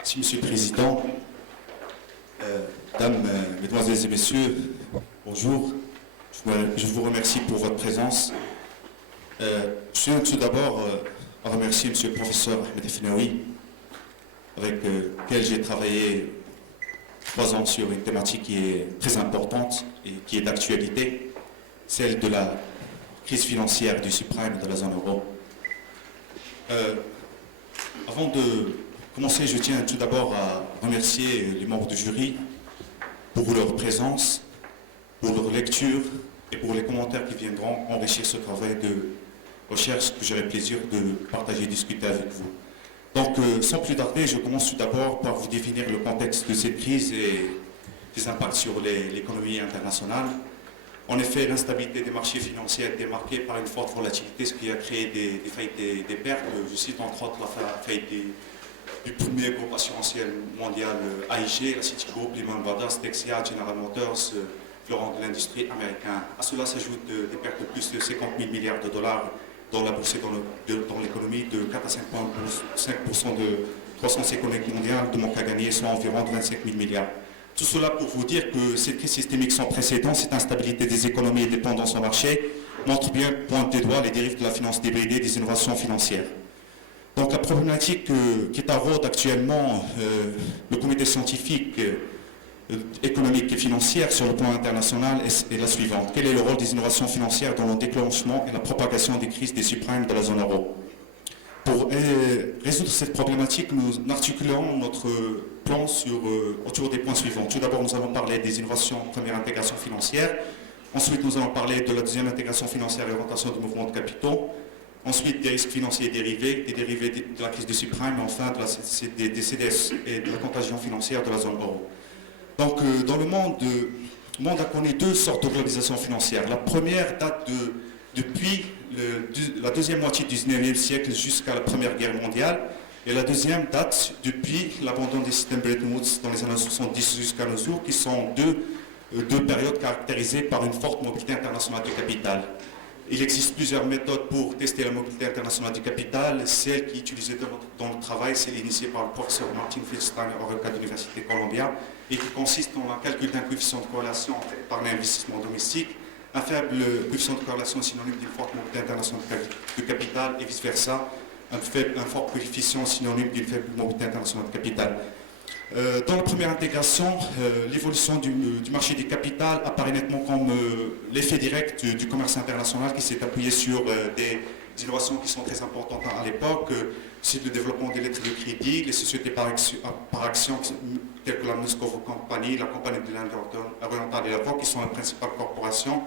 Merci, Monsieur le Président. Mesdames, Mesdemoiselles et Messieurs, bonjour. Je vous remercie pour votre présence. Je tiens tout d'abord à remercier Monsieur le Professeur Ahmed Fennaoui, avec lequel j'ai travaillé 3 ans sur une thématique qui est très importante et qui est d'actualité, celle de la crise financière du subprime de la zone euro. Avant de commencer, je tiens tout d'abord à remercier les membres du jury pour leur présence, pour leur lecture et pour les commentaires qui viendront enrichir ce travail de recherche que j'aurai plaisir de partager et discuter avec vous. Donc, sans plus tarder, je commence tout d'abord par vous définir le contexte de cette crise et ses impacts sur l'économie internationale. En effet, l'instabilité des marchés financiers a été marquée par une forte volatilité, ce qui a créé des faillites et des pertes. Je cite entre autres la faillite du premier groupe assurantiel mondial AIG, la Citigroup, Lehman Brothers, Dexia, General Motors, fleuron de l'industrie américaine. À cela s'ajoutent des pertes de plus de 50 000 milliards de dollars dans la bourse et dans l'économie, de 4 à 5% de croissance économique mondiale, de manque à gagner, soit environ de 25 000 milliards. Tout cela pour vous dire que cette crise systémique sans précédent, cette instabilité des économies et dépendance au marché, montre bien, pointe du doigt les dérives de la finance débridée, des innovations financières. Donc la problématique qui taraude actuellement le comité scientifique, économique et financière sur le plan international est la suivante. Quel est le rôle des innovations financières dans le déclenchement et la propagation des crises des subprimes de la zone euro? Pour résoudre cette problématique, nous articulons notre plan autour des points suivants. Tout d'abord, nous allons parler des innovations en première intégration financière. Ensuite, nous allons parler de la deuxième intégration financière et orientation du mouvement de capitaux. Ensuite, des risques financiers dérivés, des dérivés de la crise des subprimes, et enfin des CDS et de la contagion financière de la zone euro. Donc, dans le monde a connu 2 sortes de globalisation financière. La première date depuis la deuxième moitié du 19e siècle jusqu'à la Première Guerre mondiale, et la deuxième date depuis l'abandon des systèmes Bretton Woods dans les années 70 jusqu'à nos jours, qui sont deux périodes caractérisées par une forte mobilité internationale du capital. Il existe plusieurs méthodes pour tester la mobilité internationale du capital. Celle qui est utilisée dans le travail, c'est initiée par le professeur Martin Feldstein au cas de l'Université Columbia, et qui consiste dans le calcul d'un coefficient de corrélation par l'investissement domestique. Un faible coefficient de corrélation synonyme d'une forte mobilité internationale de capital et vice-versa. Un fort coefficient synonyme d'une faible mobilité internationale de capital. Dans la première intégration, l'évolution du marché du capital apparaît nettement comme l'effet direct du commerce international qui s'est appuyé sur des innovations qui sont très importantes à l'époque. C'est le développement des lettres de crédit, les sociétés par action telles que la Moscow Company, la Compagnie de l'Inde orientale et la Vogue, qui sont les principales corporations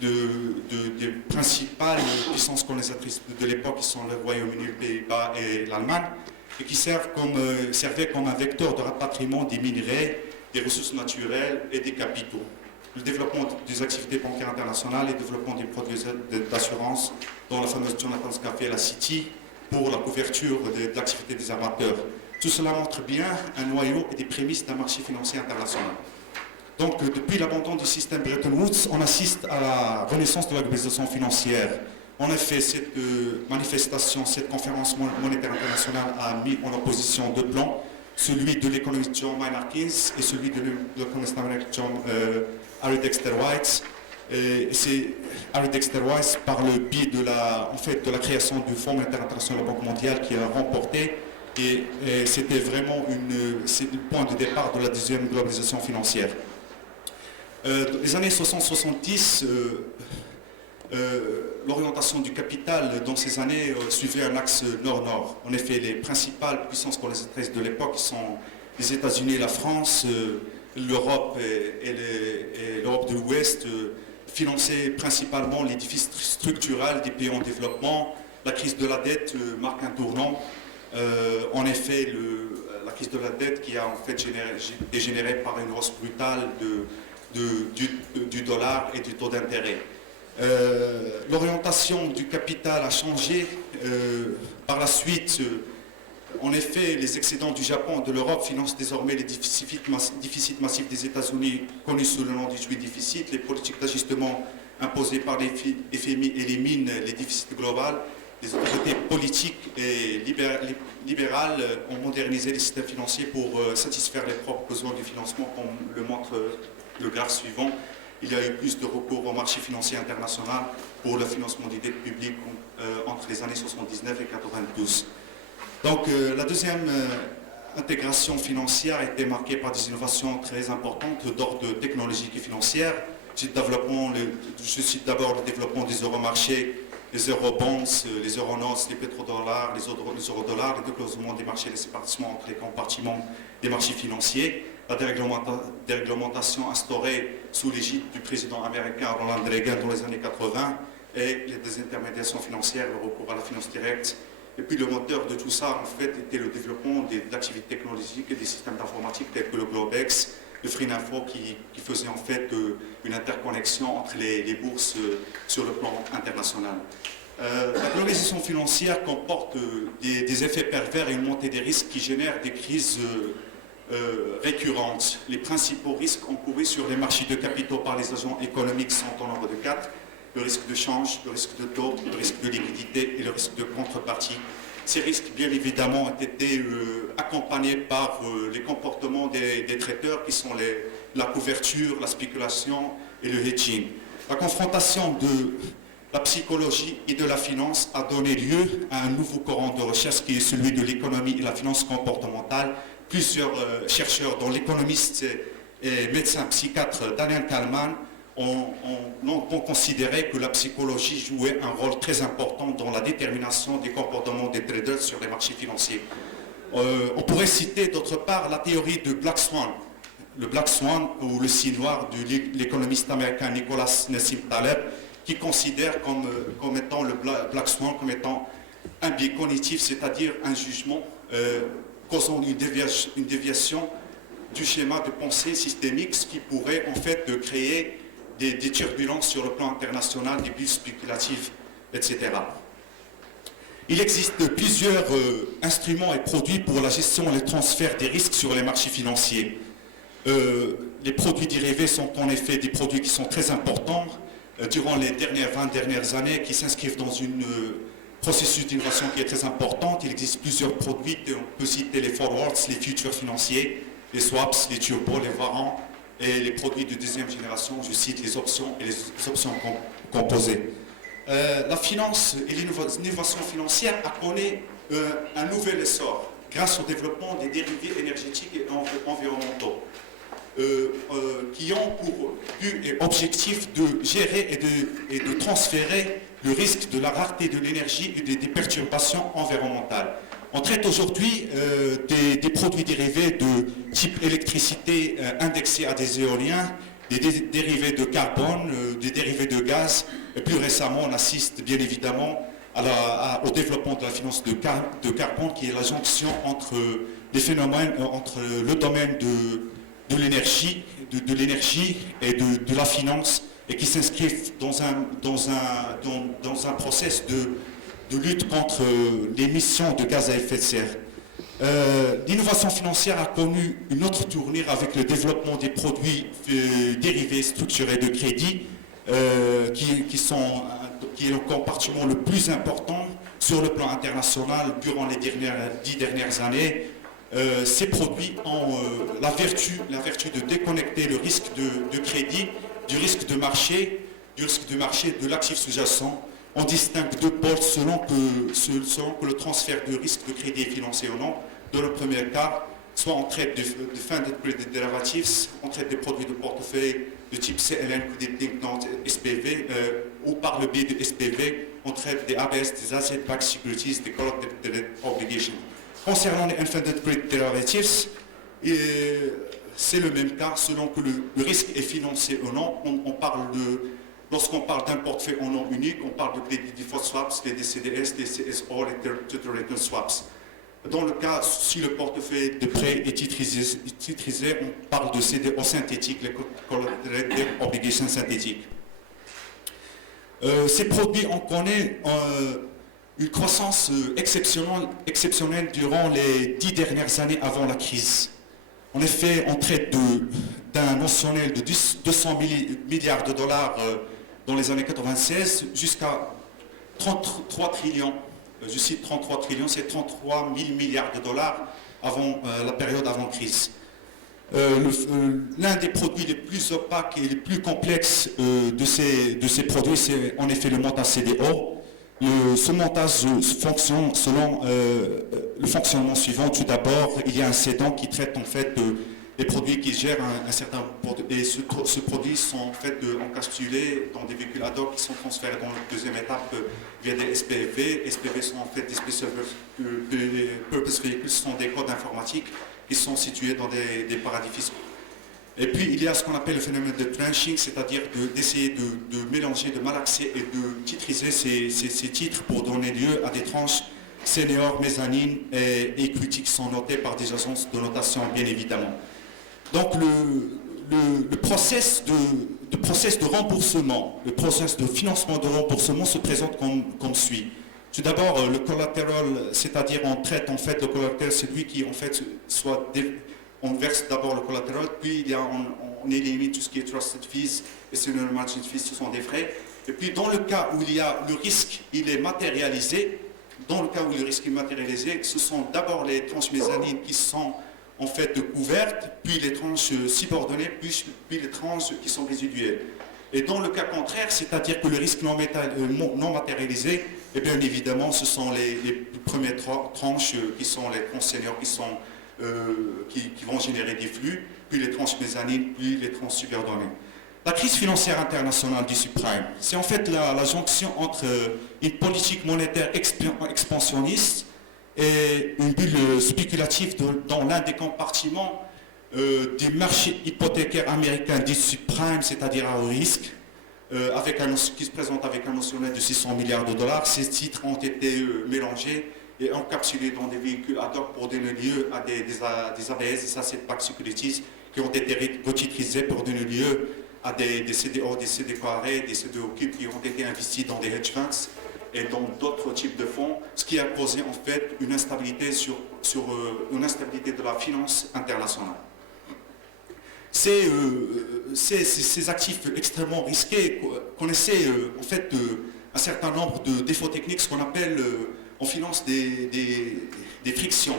des principales puissances colonisatrices de l'époque, qui sont le Royaume-Uni, les Pays-Bas et l'Allemagne, et qui servaient comme un vecteur de rapatriement des minerais, des ressources naturelles et des capitaux. Le développement des activités bancaires internationales et le développement des produits d'assurance, dont la fameuse Jonathan's Café et la City, pour la couverture de l'activité des armateurs. Tout cela montre bien un noyau et des prémices d'un marché financier international. Donc, depuis l'abandon du système Bretton Woods, on assiste à la renaissance de la globalisation financière. En effet, cette manifestation, cette conférence monétaire internationale a mis en opposition 2 plans, celui de l'économiste John Maynard Keynes et celui de l'économiste américain Harry Dexter White. C'est Harry Dexter White, par le biais de la création du Fonds monétaire international de la Banque mondiale, qui a remporté, et c'était vraiment le point de départ de la deuxième globalisation financière. Les années 60-70, l'orientation du capital dans ces années suivait un axe nord-nord. En effet, les principales puissances colonisatrices de l'époque sont les États-Unis et la France, l'Europe et l'Europe de l'Ouest, finançaient principalement les déficits structurels des pays en développement. La crise de la dette marque un tournant. En effet, la crise de la dette qui a en fait dégénéré par une hausse brutale du dollar et du taux d'intérêt. L'orientation du capital a changé. Par la suite, en effet, les excédents du Japon et de l'Europe financent désormais les déficits massifs des États-Unis, connus sous le nom du Sweet Deficit. Les politiques d'ajustement imposées par les FMI éliminent les déficits globaux les autorités politiques et libérales ont modernisé les systèmes financiers pour satisfaire les propres besoins du financement, comme le montre le graphe suivant. Il y a eu plus de recours au marché financier international pour le financement des dettes publiques entre les années 79 et 92. Donc la deuxième intégration financière a été marquée par des innovations très importantes d'ordre technologique et financière. Je cite d'abord le développement des euromarchés, les eurobonds, les euronotes, les pétrodollars, les eurodollars, le décloisonnement des marchés, les séparations entre les compartiments des marchés financiers, la déréglementation instaurée sous l'égide du président américain Ronald Reagan dans les années 80 et les désintermédiations financières, le recours à la finance directe. Et puis le moteur de tout ça, en fait, était le développement d'activités technologiques et des systèmes d'informatique tels que le Globex, le Freeninfo qui faisait en fait une interconnexion entre les bourses sur le plan international. La globalisation financière comporte des effets pervers et une montée des risques qui génèrent des crises récurrentes. Les principaux risques encourus sur les marchés de capitaux par les agents économiques sont au nombre de 4. Le risque de change, le risque de taux, le risque de liquidité et le risque de contrepartie. Ces risques, bien évidemment, ont été accompagnés par les comportements des traders qui sont la couverture, la spéculation et le hedging. La confrontation de la psychologie et de la finance a donné lieu à un nouveau courant de recherche qui est celui de l'économie et la finance comportementale. Plusieurs chercheurs, dont l'économiste et médecin psychiatre Daniel Kahneman, ont considéré que la psychologie jouait un rôle très important dans la détermination des comportements des traders sur les marchés financiers. On pourrait citer d'autre part la théorie de Black Swan, le Black Swan ou le signe noir de l'économiste américain Nicolas Nassim Taleb, qui considère comme étant le Black Swan comme étant un biais cognitif, c'est-à-dire un jugement causant une déviation du schéma de pensée systémique, ce qui pourrait en fait créer des turbulences sur le plan international, des bulles spéculatives, etc. Il existe plusieurs instruments et produits pour la gestion et le transfert des risques sur les marchés financiers. Les produits dérivés sont en effet des produits qui sont très importants durant les 20 dernières années, qui s'inscrivent dans un processus d'innovation qui est très important. Il existe plusieurs produits, on peut citer les forwards, les futurs financiers, les swaps, les turbos, les warrants, et les produits de deuxième génération, je cite les options et les options composées. La finance et l'innovation financière a connu un nouvel essor grâce au développement des dérivés énergétiques et environnementaux qui ont pour but et objectif de gérer et de transférer le risque de la rareté de l'énergie et des perturbations environnementales. On traite aujourd'hui des produits dérivés de type électricité indexés à des éoliens, des dérivés de carbone, des dérivés de gaz. Et plus récemment, on assiste bien évidemment au développement de la finance de carbone, qui est la jonction entre les phénomènes, entre le domaine de l'énergie et de la finance, et qui s'inscrivent dans un process de lutte contre l'émission de gaz à effet de serre. L'innovation financière a connu une autre tournure avec le développement des produits dérivés structurés de crédit, qui est le compartiment le plus important sur le plan international durant les 10 dernières années. Ces produits ont la vertu de déconnecter le risque de crédit du risque de marché de l'actif sous-jacent. On distingue deux pôles selon que le transfert de risque de crédit est financé ou non. Dans le premier cas, soit on traite de funded credit derivatives, on traite des produits de portefeuille de type CLN, Credit Note, SPV, ou par le biais de SPV, on traite des ABS, des Asset Backed Securities, des Collateral Obligations. Concernant les unfunded credit derivatives, c'est le même cas selon que le risque est financé ou non. Lorsqu'on parle d'un portefeuille en nom unique, on parle de Credit Default Swaps, les DCDS, les CSO, les Total Return Swaps. Dans le cas, si le portefeuille de prêt est titrisé, on parle de CDO synthétiques, les Collateral Obligations synthétiques. Ces produits, on connaît une croissance exceptionnelle durant les 10 dernières années avant la crise. En effet, on traite d'un notionnel de 200 milliards de dollars dans les années 96 jusqu'à 33 trillions je cite 33 trillions, c'est 33 000 milliards de dollars avant la période avant-crise. L'un des produits les plus opaques et les plus complexes de ces produits, c'est en effet le montage CDO. Ce montage fonctionne selon le fonctionnement suivant. Tout d'abord, il y a un cédant qui traite en fait les produits qui gèrent un certain produit. Et ce produit sont en fait encapsulés dans des véhicules ad hoc qui sont transférés dans la deuxième étape via des SPV. SPV sont en fait des Special Purpose Vehicles, ce sont des codes informatiques qui sont situés dans des paradis fiscaux. Et puis il y a ce qu'on appelle le phénomène de tranching, c'est-à-dire d'essayer de mélanger, de malaxer et de titriser ces titres pour donner lieu à des tranches seniors, mezzanine et equity qui sont notées par des agences de notation, bien évidemment. Donc le process de remboursement, le process de financement de remboursement se présente comme suit. Tout d'abord, le collatéral, c'est-à-dire on traite en fait le collatéral, c'est lui qui en fait on verse d'abord le collatéral, puis on élimine tout ce qui est trusted fees et senior margin fees, ce sont des frais. Et puis dans le cas où il y a le risque, il est matérialisé. Dans le cas où le risque est matérialisé, ce sont d'abord les tranches mezzanines qui sont en fait couvertes, puis les tranches subordonnées, puis les tranches qui sont résiduelles. Et dans le cas contraire, c'est-à-dire que le risque non matérialisé, et bien évidemment, ce sont les premières tranches qui sont les tranches seniors qui vont générer des flux, puis les tranches mezzanines, puis les tranches subordonnées. La crise financière internationale du subprime, c'est en fait la jonction entre une politique monétaire expansionniste et une bulle spéculative dans l'un des compartiments des marchés hypothécaires américains dits subprime, c'est-à-dire à haut risque, qui se présente avec un notionnel de 600 milliards de dollars. Ces titres ont été mélangés et encapsulés dans des véhicules ad hoc pour donner lieu à des ABS, des asset-backed securities, qui ont été retitrisés pour donner lieu à des CDO, des CDO, des CDO qui ont été investis dans des hedge funds et dans d'autres types de fonds, ce qui a causé en fait une instabilité une instabilité de la finance internationale. Ces actifs extrêmement risqués connaissaient en fait un certain nombre de défauts techniques, ce qu'on appelle en finance des frictions.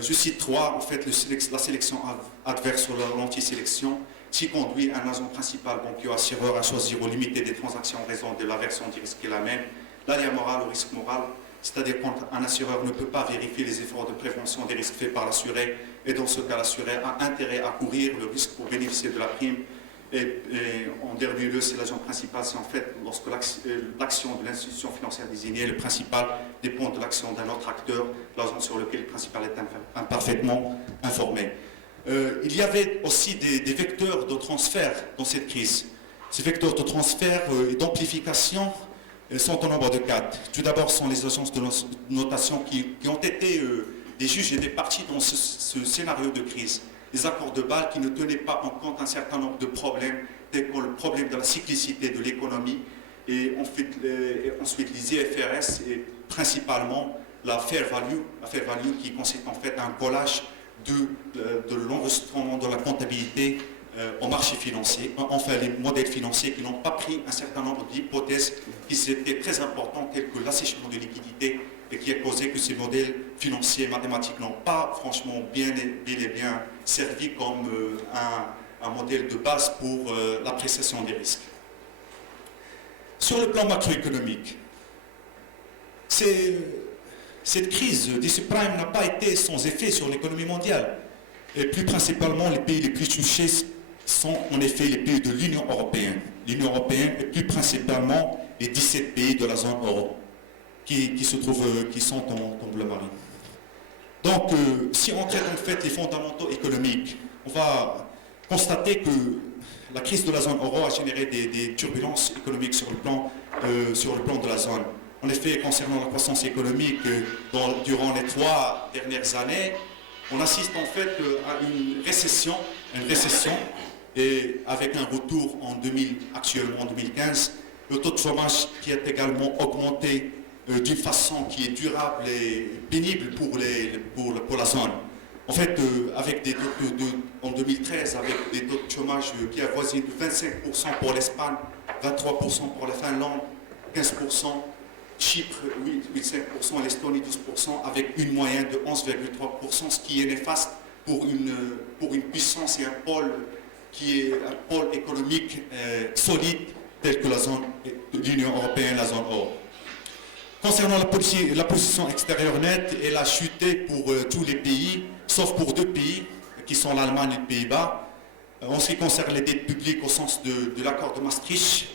Je cite trois, en fait, la sélection adverse ou l'anti-sélection, qui conduit un agent principal, banquier ou assureur, à choisir ou limiter des transactions en raison de l'aversion du risque qu'il amène. L'arrière moral ou risque moral, c'est-à-dire quand un assureur ne peut pas vérifier les efforts de prévention des risques faits par l'assuré, et dans ce cas, l'assuré a intérêt à courir le risque pour bénéficier de la prime. Et en dernier lieu, c'est l'agent principal, c'est en fait lorsque l'action de l'institution financière désignée, le principal dépend de l'action d'un autre acteur, l'agent sur lequel le principal est imparfaitement informé. Il y avait aussi des vecteurs de transfert dans cette crise. Ces vecteurs de transfert et d'amplification sont au nombre de 4. Tout d'abord, sont les agences de notation qui ont été des juges et des parties dans ce scénario de crise. Les accords de Bâle qui ne tenaient pas en compte un certain nombre de problèmes, tels que le problème de la cyclicité de l'économie, et ensuite les IFRS, et principalement la fair value qui consiste en fait à un collage de l'enregistrement de la comptabilité au marché financier, enfin les modèles financiers qui n'ont pas pris un certain nombre d'hypothèses qui étaient très importantes, telles que l'assèchement de liquidité, et qui a causé que ces modèles financiers et mathématiques n'ont pas franchement bien servi comme un modèle de base pour l'appréciation des risques. Sur le plan macroéconomique, cette crise des subprimes n'a pas été sans effet sur l'économie mondiale. Et plus principalement, les pays les plus touchés sont en effet les pays de l'Union européenne. L'Union européenne et plus principalement les 17 pays de la zone euro qui sont en bleu marine. Donc, si on traite en fait les fondamentaux économiques, on va constater que la crise de la zone euro a généré des turbulences économiques sur le plan de la zone. En effet, concernant la croissance économique, durant les 3 dernières années, on assiste en fait à une récession, et avec un retour actuellement en 2015, le taux de chômage qui a également augmenté d'une façon qui est durable et pénible pour la zone. En fait, en 2013, avec des taux de chômage qui avoisinent 25% pour l'Espagne, 23% pour la Finlande, 15% Chypre 8,5%, l'Estonie 12%, avec une moyenne de 11,3%, ce qui est néfaste pour une puissance et un pôle qui est un pôle économique solide tel que la zone de l'Union européenne, la zone euro. Concernant la position extérieure nette, elle a chuté pour tous les pays, sauf pour deux pays, qui sont l'Allemagne et les Pays-Bas. En ce qui concerne les dettes publiques au sens de l'accord de Maastricht,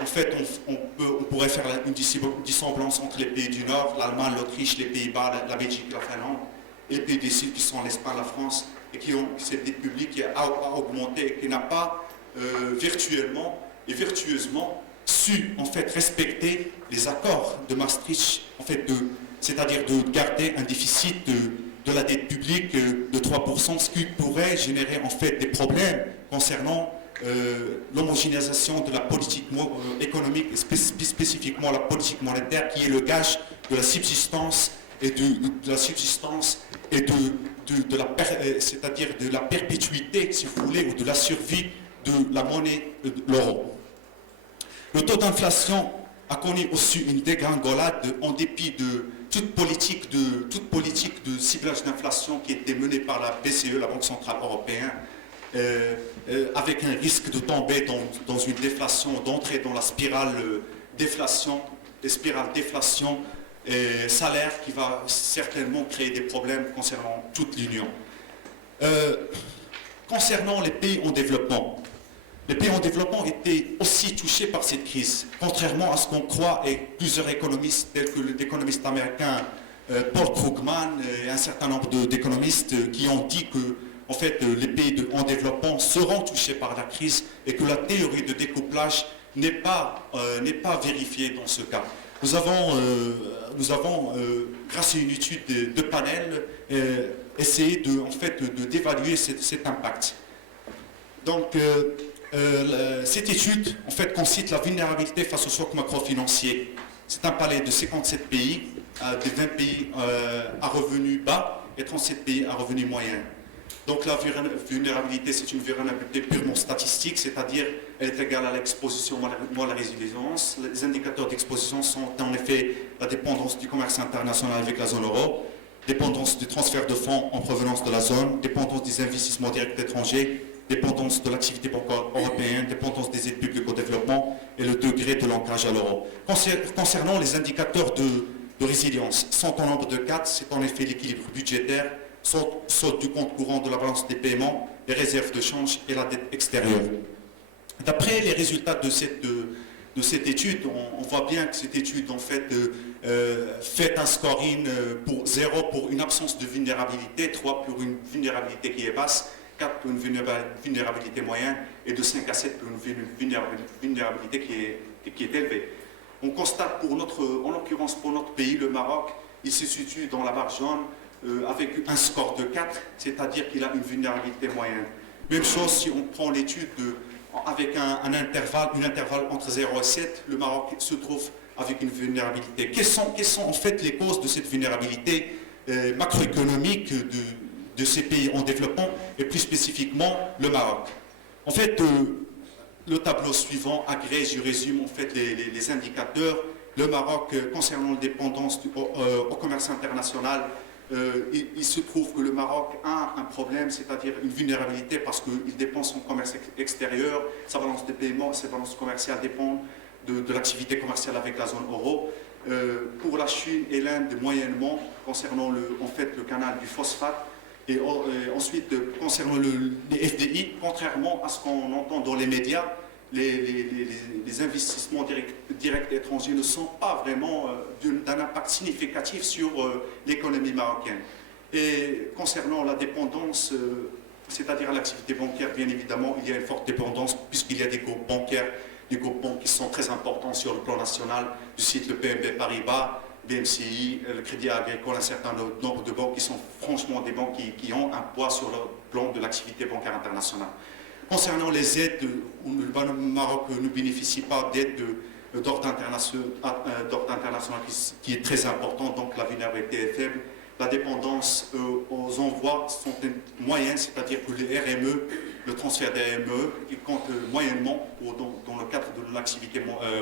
en fait, on pourrait faire une dissemblance entre les pays du Nord, l'Allemagne, l'Autriche, les Pays-Bas, la Belgique, la Finlande, et les pays du Sud qui sont l'Espagne, la France, et qui ont cette dette publique qui a augmenté et qui n'a pas virtuellement et vertueusement su en fait respecter les accords de Maastricht, en fait, c'est-à-dire de garder un déficit de la dette publique de 3%, ce qui pourrait générer en fait des problèmes concernant l'homogénéisation de la politique économique et spécifiquement la politique monétaire qui est le gage de la subsistance et c'est-à-dire de la perpétuité, si vous voulez, ou de la survie de la monnaie de l'euro. Le taux d'inflation a connu aussi une dégringolade en dépit de toute politique de ciblage d'inflation qui était menée par la BCE, la Banque Centrale Européenne, avec un risque de tomber dans une déflation, d'entrer dans la spirale déflation salaire qui va certainement créer des problèmes concernant toute l'Union. Concernant les pays en développement, les pays en développement étaient aussi touchés par cette crise, contrairement à ce qu'on croit, et plusieurs économistes, tels que l'économiste américain Paul Krugman et un certain nombre d'économistes qui ont dit que en fait, les pays en développement seront touchés par la crise et que la théorie de découplage n'est pas vérifiée dans ce cas. Nous avons grâce à une étude de panel, essayé d'évaluer cet impact. Donc, cette étude, en fait, concite la vulnérabilité face au choc macro-financier. C'est un palais de 57 pays, de 20 pays à revenus bas et 37 pays à revenus moyens. Donc la vulnérabilité, c'est une vulnérabilité purement statistique, c'est-à-dire elle est égale à l'exposition moins la résilience. Les indicateurs d'exposition sont en effet la dépendance du commerce international avec la zone euro, dépendance du transfert de fonds en provenance de la zone, dépendance des investissements directs étrangers, dépendance de l'activité bancaire européenne, dépendance des aides publiques au développement et le degré de l'ancrage à l'euro. Concernant les indicateurs de résilience, sont en nombre de 4, c'est en effet l'équilibre budgétaire, saute du compte courant de la balance des paiements, les réserves de change et la dette extérieure. D'après les résultats de cette étude, on voit bien que cette étude en fait fait un scoring pour 0 pour une absence de vulnérabilité, 3 pour une vulnérabilité qui est basse, 4 pour une vulnérabilité moyenne et de 5 à 7 pour une vulnérabilité qui est élevée. On constate en l'occurrence pour notre pays, le Maroc, il se situe dans la barre jaune avec un score de 4, c'est-à-dire qu'il a une vulnérabilité moyenne. Même chose si on prend l'étude avec un intervalle entre 0 et 7, le Maroc se trouve avec une vulnérabilité. Quelles sont en fait les causes de cette vulnérabilité macroéconomique de ces pays en développement et plus spécifiquement le Maroc? En fait, le tableau suivant agrège, je résume en fait les indicateurs. Le Maroc, concernant la dépendance au commerce international, il se trouve que le Maroc a un problème, c'est-à-dire une vulnérabilité parce qu'il dépend de son commerce extérieur, sa balance de paiement, sa balance commerciale dépendent de l'activité commerciale avec la zone euro. Pour la Chine et l'Inde, moyennement, concernant le canal du phosphate. Et ensuite, concernant les FDI, contrairement à ce qu'on entend dans les médias, les investissements directs étrangers ne sont pas vraiment d'un impact significatif sur l'économie marocaine. Et concernant la dépendance, c'est-à-dire l'activité bancaire, bien évidemment, il y a une forte dépendance puisqu'il y a des groupes bancaires, des groupes banques qui sont très importants sur le plan national, du site le BNP Paribas, BMCI, le Crédit Agricole, un certain nombre de banques qui sont franchement des banques qui ont un poids sur le plan de l'activité bancaire internationale. Concernant les aides, le Maroc ne bénéficie pas d'aide d'ordre international qui est très important, donc la vulnérabilité est faible. La dépendance aux leurs envois sont moyens, c'est-à-dire que les RME, le transfert des RME, ils comptent moyennement dans le cadre de l'activité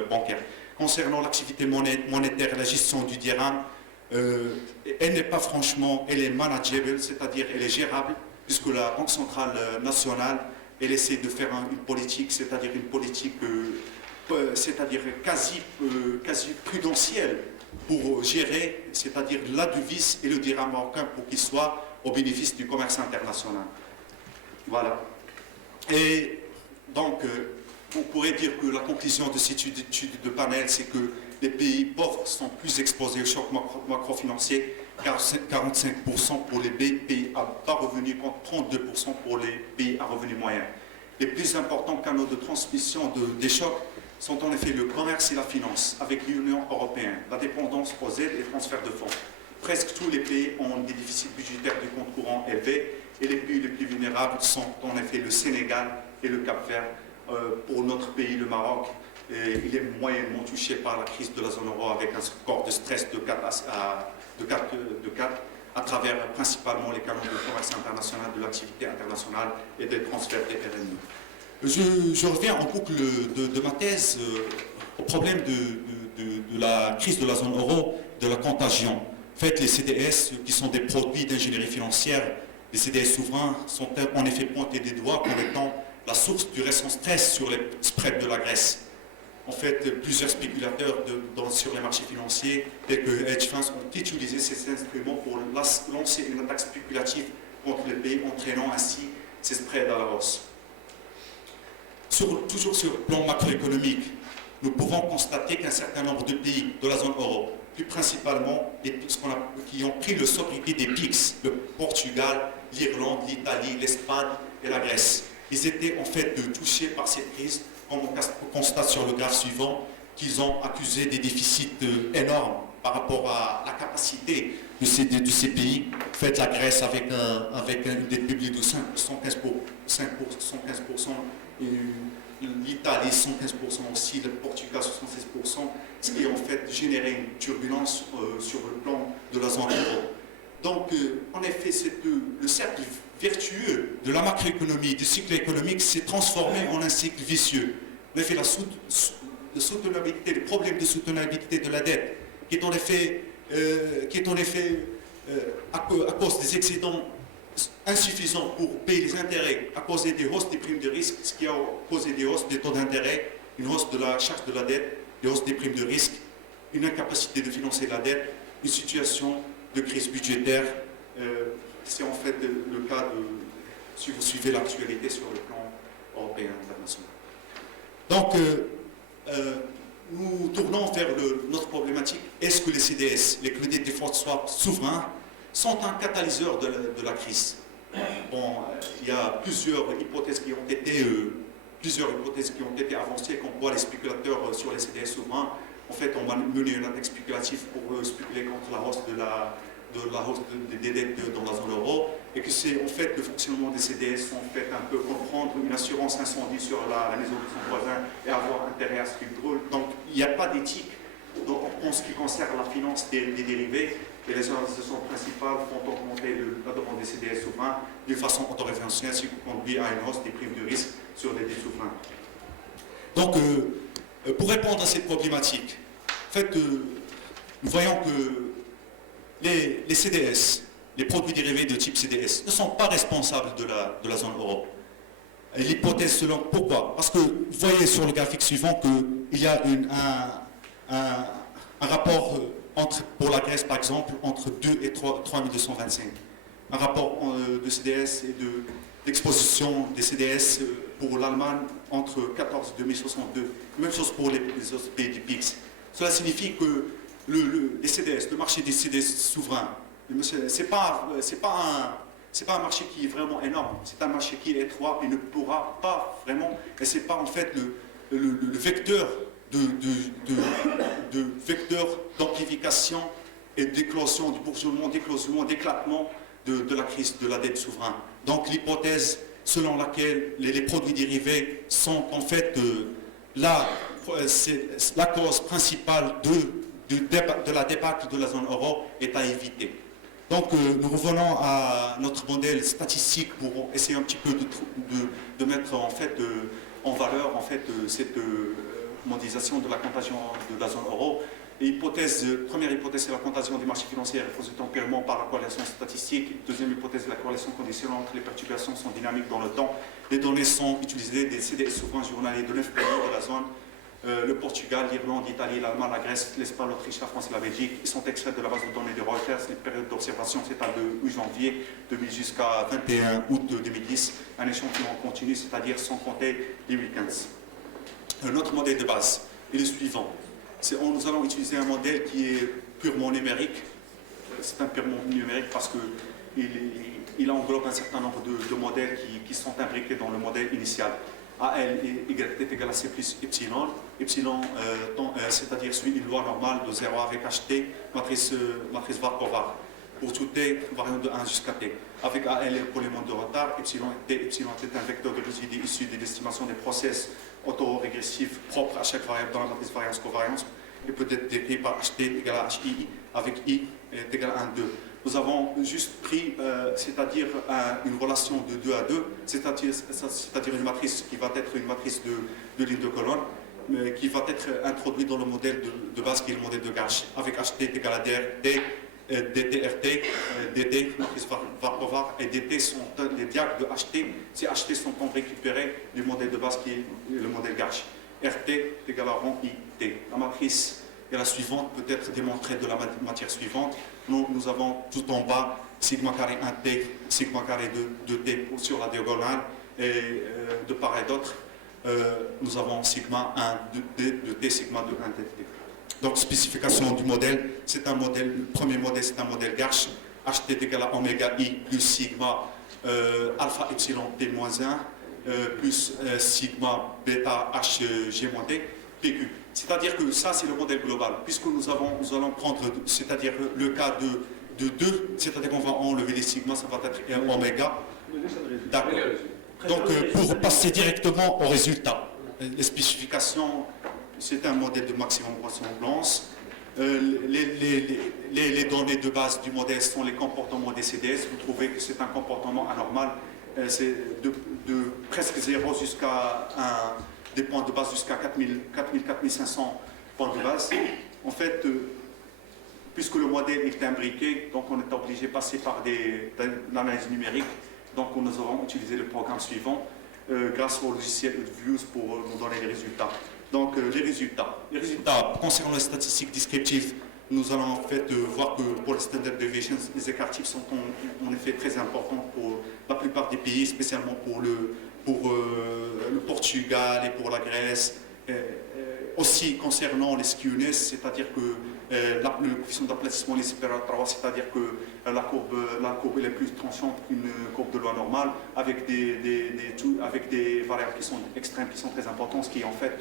bancaire. Concernant l'activité monétaire, la gestion du dirham, elle n'est pas franchement, elle est manageable, c'est-à-dire elle est gérable, puisque la Banque centrale nationale, elle essaie de faire une politique, c'est-à-dire une politique quasi prudentielle pour gérer, c'est-à-dire la devise et le dirham marocain pour qu'il soit au bénéfice du commerce international. Voilà. Et donc, on pourrait dire que la conclusion de cette étude de panel, c'est que les pays pauvres sont plus exposés au choc macrofinancier, 45% pour les pays à bas revenus contre 32% pour les pays à revenus moyens. Les plus importants canaux de transmission des chocs sont en effet le commerce et la finance, avec l'Union européenne, la dépendance aux aides et transferts de fonds. Presque tous les pays ont des déficits budgétaires du compte courant élevés, et les pays les plus vulnérables sont en effet le Sénégal et le Cap-Vert. Pour notre pays, le Maroc, il est moyennement touché par la crise de la zone euro avec un score de stress de 4 à travers principalement les canaux de commerce international, de l'activité internationale et des transferts des RMI. Je reviens en boucle de ma thèse au problème de la crise de la zone euro, de la contagion. En fait, les CDS, qui sont des produits d'ingénierie financière, les CDS souverains sont en effet pointés des doigts comme étant la source du récent stress sur les spreads de la Grèce. En fait, plusieurs spéculateurs sur les marchés financiers, tels que hedge funds, ont utilisé ces instruments pour lancer une attaque spéculative contre les pays, entraînant ainsi ces spreads à la hausse. Toujours sur le plan macroéconomique, nous pouvons constater qu'un certain nombre de pays de la zone euro, plus principalement qui ont pris le sobriquet des PIGS, le Portugal, l'Irlande, l'Italie, l'Espagne et la Grèce. Ils étaient en fait touchés par cette crise, comme on constate sur le graphe suivant, qu'ils ont accusé des déficits énormes par rapport à la capacité de ces pays. En fait, la Grèce avec une dette publique de 115%, l'Italie 115% aussi, le Portugal 76%, ce qui a en fait généré une turbulence sur le plan de la zone euro. Donc, en effet, le cercle vertueux de la macroéconomie, du cycle économique, s'est transformé en un cycle vicieux. En effet, le problème de soutenabilité de la dette, qui est en effet à cause des excédents insuffisants pour payer les intérêts, à cause des hausses des primes de risque, ce qui a causé des hausses des taux d'intérêt, une hausse de la charge de la dette, des hausses des primes de risque, une incapacité de financer la dette, une situation de crise budgétaire. C'est en fait le cas si vous suivez l'actualité sur le plan européen et international. Donc, nous tournons vers notre problématique. Est-ce que les CDS, les Credit Default Swaps souverains, sont un catalyseur de la crise? Bon, il y a plusieurs hypothèses qui ont été avancées, comme quoi les spéculateurs sur les CDS souverains, en fait, on va mener une attaque spéculative pour spéculer contre la hausse des dettes dans la zone euro, et que c'est en fait le fonctionnement des CDS en fait un peu comprendre une assurance incendie sur la maison de son voisin et avoir intérêt à ce qu'il brûle. Donc il n'y a pas d'éthique en ce qui concerne la finance des dérivés, et les organisations principales font augmenter la demande des CDS souverains d'une façon autoréférentielle, ce qui conduit à une hausse des primes de risque sur les dettes souverains. Donc pour répondre à cette problématique, en fait, nous voyons que les CDS, les produits dérivés de type CDS, ne sont pas responsables de la zone euro. Et l'hypothèse selon pourquoi? Parce que vous voyez sur le graphique suivant qu'il y a un rapport pour la Grèce par exemple entre 2 et 3225. Un rapport de CDS et d'exposition des CDS pour l'Allemagne entre 14 et 2062. Même chose pour les autres pays du PIGS. Cela signifie que les CDS, le marché des CDS souverains, c'est pas un marché qui est vraiment énorme, c'est un marché qui est étroit et ne pourra pas vraiment, et c'est pas en fait le vecteur vecteur d'amplification et d'éclosion, du bourgeonnement, d'éclatement de la crise de la dette souveraine. Donc l'hypothèse selon laquelle les produits dérivés sont en fait la cause principale de la débâcle de la zone euro est à éviter. Donc, nous revenons à notre modèle statistique pour essayer un petit peu de mettre en fait en valeur en fait cette mondialisation de la contagion de la zone euro. Et première hypothèse, c'est la contagion des marchés financiers résultant purement par la corrélation statistique. Deuxième hypothèse, la corrélation conditionnelle entre les perturbations sont dynamiques dans le temps. Les données sont utilisées des CDS souverains journaliers de 9 pays de la zone. Le Portugal, l'Irlande, l'Italie, l'Allemagne, la Grèce, l'Espagne, l'Autriche, la France et la Belgique. Ils sont extraits de la base de données de Reuters. Les périodes d'observation s'étalent de 8 janvier 2000 jusqu'à 21 août 2010. Un échantillon continu, c'est-à-dire sans compter les week-ends. Notre modèle de base est le suivant. Nous allons utiliser un modèle qui est purement numérique. C'est un purement numérique parce qu'il englobe un certain nombre de modèles qui sont imbriqués dans le modèle initial. AL est égal à C plus epsilon. Epsilon, c'est-à-dire suit une loi normale de 0 avec HT, matrice var-povar. Pour tout T, variant de 1 jusqu'à T. Avec AL pour les mondes de retard, epsilon est un vecteur de résidus issu de l'estimation des process autorégressifs propres à chaque variable dans la matrice variance-covariance et peut être décrit par HT égale à HI avec I est égal à 1, 2. Nous avons juste pris, c'est-à-dire une relation de 2 à 2, c'est-à-dire une matrice qui va être une matrice de ligne de colonne, qui va être introduite dans le modèle de base qui est le modèle de Garch, avec HT égale à DRT, DTRT, DT, matrice var-povar, et DT sont les diacres de HT. Ces HT sont récupérés du modèle de base qui est le modèle Garch. RT est égal à rond IT. La matrice est la suivante, peut être démontrée de la matière suivante. Nous avons tout en bas sigma carré 1T, sigma carré 2T sur la diagonale, et de part et d'autre, nous avons sigma 1 de T, sigma de 1 de T. Donc, spécification du modèle, c'est un modèle, le premier modèle, c'est un modèle Garch, HT est égal à oméga I plus sigma alpha epsilon T moins 1, plus sigma bêta HG moins T, PQ. C'est-à-dire que ça, c'est le modèle global, puisque nous allons prendre, c'est-à-dire le cas de 2, c'est-à-dire qu'on va enlever les sigma, ça va être oméga. D'accord. Donc, pour passer directement au résultat, les spécifications, c'est un modèle de maximum vraisemblance. Les données de base du modèle sont les comportements des CDS. Vous trouvez que c'est un comportement anormal. C'est de presque 0 jusqu'à des points de base jusqu'à 4500 points de base. En fait, puisque le modèle est imbriqué, donc on est obligé de passer par l'analyse numérique. Donc nous avons utilisé le programme suivant grâce au logiciel Views pour nous donner les résultats. Donc les résultats. Concernant les statistiques descriptives, nous allons en fait voir que pour les standard deviations, les écarts types sont en effet très importants pour la plupart des pays, spécialement pour le Portugal et pour la Grèce. Aussi concernant les skewness, c'est-à-dire que le coefficient d'aplatissement est supérieur à 3, c'est-à-dire que la courbe est plus tranchante qu'une courbe de loi normale, avec des variables qui sont extrêmes, qui sont très importantes, ce qui en fait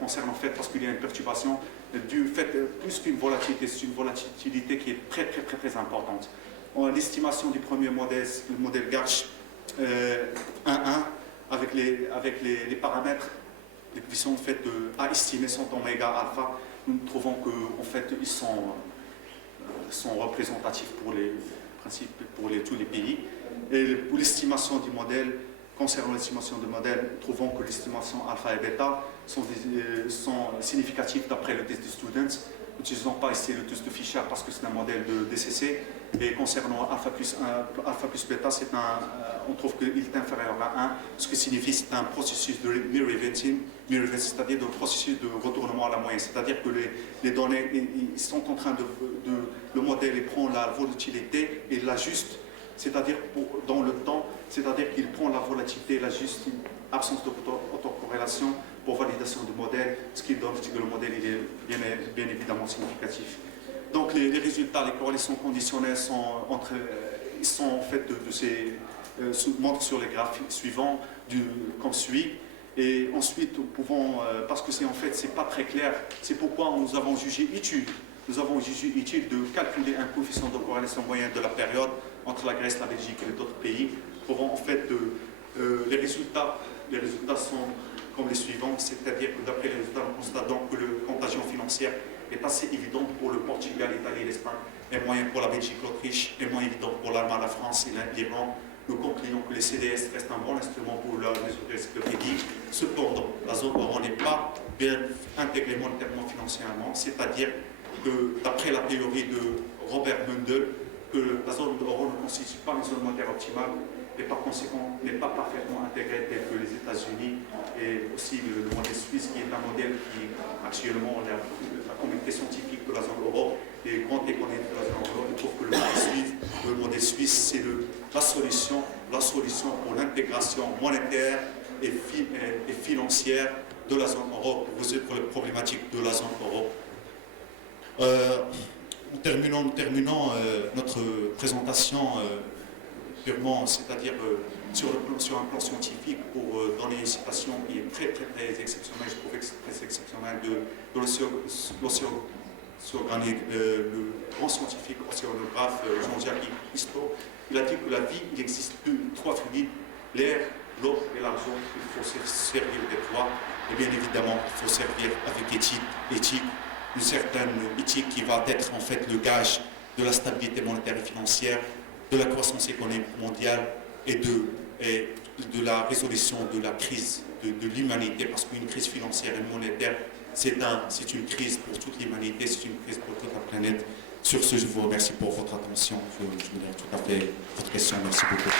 concerne en fait parce qu'il y a une perturbation du fait plus qu'une volatilité, c'est une volatilité qui est très importante. L'estimation du premier modèle, le modèle Garch 1.1, avec les paramètres, les coefficients en fait, à estimer sont oméga alpha. Nous trouvons qu'en fait, ils sont représentatifs pour tous les pays. Et pour l'estimation du modèle, concernant l'estimation du modèle, nous trouvons que l'estimation alpha et bêta sont significatives d'après le test de Students. N'utilisons pas ici le test de Fisher parce que c'est un modèle de DCC. Et concernant alpha plus bêta, on trouve qu'il est inférieur à 1, ce qui signifie que c'est un processus de mirror eventing, c'est-à-dire un processus de retournement à la moyenne. C'est-à-dire que les données, ils sont en train le modèle il prend la volatilité et l'ajuste, c'est-à-dire dans le temps, c'est-à-dire qu'il prend la volatilité et l'ajuste, absence d'autocorrélation pour validation du modèle, ce qui donne que le modèle il est bien évidemment significatif. Donc les résultats, les corrélations conditionnelles sont en fait montrent sur les graphiques suivants comme suit. Et ensuite, nous pouvons, parce que c'est pas très clair, c'est pourquoi nous avons jugé utile. Nous avons jugé utile de calculer un coefficient de corrélation moyenne de la période entre la Grèce, la Belgique et d'autres pays. Pour en fait, les résultats sont comme les suivants, c'est-à-dire que d'après les résultats, nous constatons que la contagion financière est assez évidente pour le Portugal, l'Italie, l'Espagne, et moyen pour la Belgique, l'Autriche, et moins évident pour l'Allemagne, la France et l'Irlande. Nous concluons que les CDS restent un bon instrument pour la mesure de l'encyclopédie. Cependant, la zone euro n'est pas bien intégrée monétairement, financièrement, c'est-à-dire que, d'après la théorie de Robert Mundell, que la zone euro ne constitue pas une zone monétaire optimale et par conséquent n'est pas parfaitement intégrée tel que les États-Unis et aussi le modèle suisse qui est un modèle qui actuellement la communauté scientifique de la zone euro et grands économistes de la zone euro trouvent que le modèle suisse c'est la solution pour l'intégration monétaire et financière de la zone euro pour résoudre les problématiques de la zone euro. Nous terminons notre présentation purement, c'est-à-dire sur un plan scientifique pour donner une citation qui est très exceptionnelle, je trouve très exceptionnelle de le grand scientifique océanographe Jean-Jacques Cousteau. Il a dit que la vie, il existe trois fluides, l'air, l'eau et l'argent. Il faut se servir des trois et bien évidemment il faut servir avec éthique, une certaine éthique qui va être en fait le gage de la stabilité monétaire et financière, de la croissance économique mondiale et de la résolution de la crise de l'humanité, parce qu'une crise financière et monétaire, c'est une crise pour toute l'humanité, c'est une crise pour toute la planète. Sur ce, je vous remercie pour votre attention. Je me donne tout à fait votre question. Merci beaucoup.